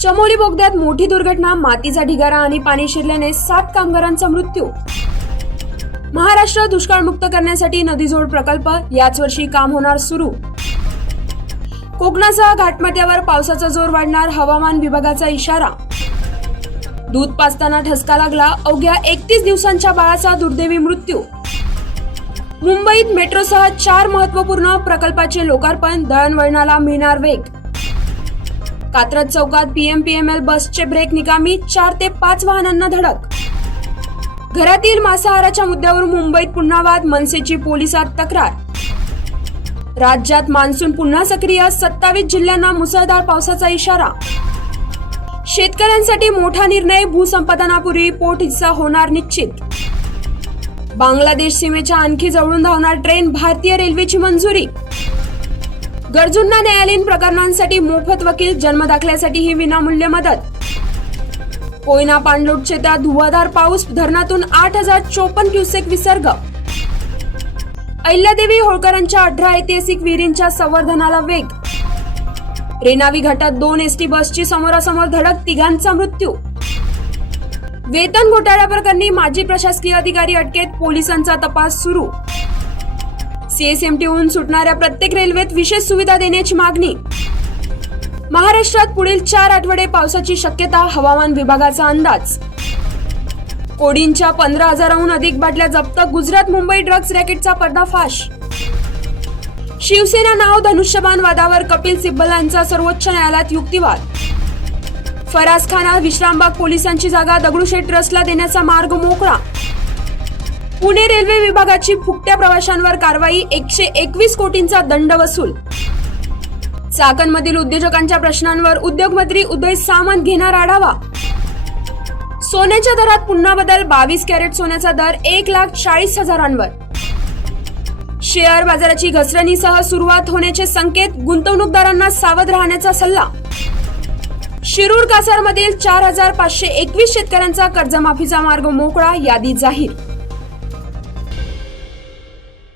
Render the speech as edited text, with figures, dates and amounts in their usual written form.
चमोली बोगद्यात मोठी दुर्घटना, मातीचा ढिगारा आणि पाणी शिरल्याने 7 कामगारांचा मृत्यू. महाराष्ट्र दुष्काळमुक्त करण्यासाठी नदीजोड प्रकल्प याच वर्षी काम होणार सुरू. कोकणासह घाटमाथ्यावर पावसाचा जोर वाढणार, हवामान विभागाचा इशारा. दूध पाजताना ठसका लागला, अवघ्या 31 दिवसांच्या बाळाचा दुर्दैवी मृत्यू. मुंबईत मेट्रोसह 4 महत्त्वपूर्ण प्रकल्पाचे लोकार्पण, दळणवळणाला मिळणार वेग. कात्रज चौकात PMPML बसचे ब्रेक निकामी, 4 ते 5 वाहनांना धडक. घरातील मांसाहाराच्या मुद्द्यावर मुंबईत पुन्हा वाद, मनसेची पोलिसात तक्रार. राज्यात मान्सून पुन्हा सक्रिय, 27 जिल्ह्यांना मुसळधार पावसाचा इशारा. शेतकऱ्यांसाठी मोठा निर्णय, भूसंपादनापूर्वी पोट हिस्सा होणार निश्चित. बांगलादेश सीमेच्या आणखी जवळून धावणार ट्रेन, भारतीय रेल्वेची मंजुरी. गरजूंना न्यायालयीन प्रकरणांसाठी मोफत वकील, जन्मदाखल्यासाठी ही विनामूल्य मदत. कोयना पाणलोट क्षेत्रात धुवाधार पाऊस, धरणातून 8054 क्युसेक विसर्ग. अहिल्यादेवी होळकरांच्या 18 ऐतिहासिक विहिरींच्या संवर्धनाला वेग. रेणावी घाटात 2 ST बसची समोरासमोर धडक, 3घांचा मृत्यू. वेतन घोटाळ्या प्रकरणी माजी प्रशासकीय अधिकारी अटकेत, पोलिसांचा तपास सुरू. CSMTहून सुटणाऱ्या प्रत्येक रेल्वेत विशेष सुविधा देण्याची मागणी. महाराष्ट्रात पुढील 4 आठवडे पावसाची शक्यता, हवामान विभागाचा अंदाज. कोडींच्या 15,000हून अधिक बाटल्या जप्त, गुजरात मुंबई ड्रग्ज रॅकेटचा पर्दाफाश. शिवसेना नाव धनुष्यबाण वादावर कपिल सिब्बल यांचा सर्वोच्च न्यायालयात युक्तिवाद. फराज खानला विश्रामबाग पोलिसांची जागा दगडूशेठ ट्रस्टला देण्याचा मार्ग मोकळा. पुणे रेल्वे विभागाची फुकट्या प्रवाशांवर कारवाई, 121 कोटींचा दंड वसूल. चाकणमधील उद्योजकांच्या प्रश्नांवर उद्योगमंत्री उदय सामंत घेणार आढावा. सोन्याच्या दरात पुन्हा बदल, 22 कॅरेट सोन्याचा दर 1,40,000 शेअर बाजाराची घसरणीसह सुरुवात होण्याचे संकेत, गुंतवणूकदारांना सावध राहण्याचा सल्ला. शिरूर कासारमधील 4,521 शेतकऱ्यांचा कर्जमाफीचा मार्ग मोकळा, यादी जाहीर.